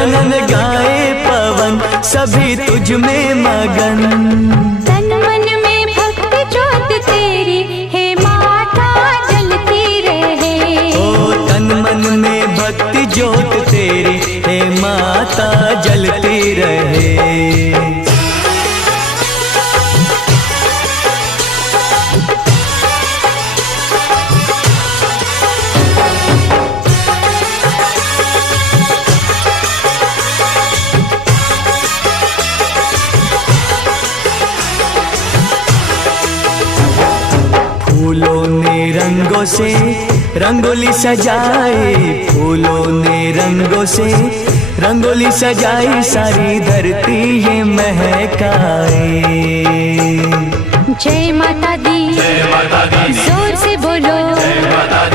गगन गाए पवन, सभी तुझ में मगन। तन मन में भक्ति ज्योत तेरी, हे माता जलती रहे। ओ तन मन में भक्ति ज्योत तेरी, हे माता जलती रहे। फूलों ने रंगों से रंगोली सजाए, फूलों ने रंगों से रंगोली सजाई, सारी धरती ये महकाए। जय माता दी, जय माता दी, जोर से बोलो, जय माता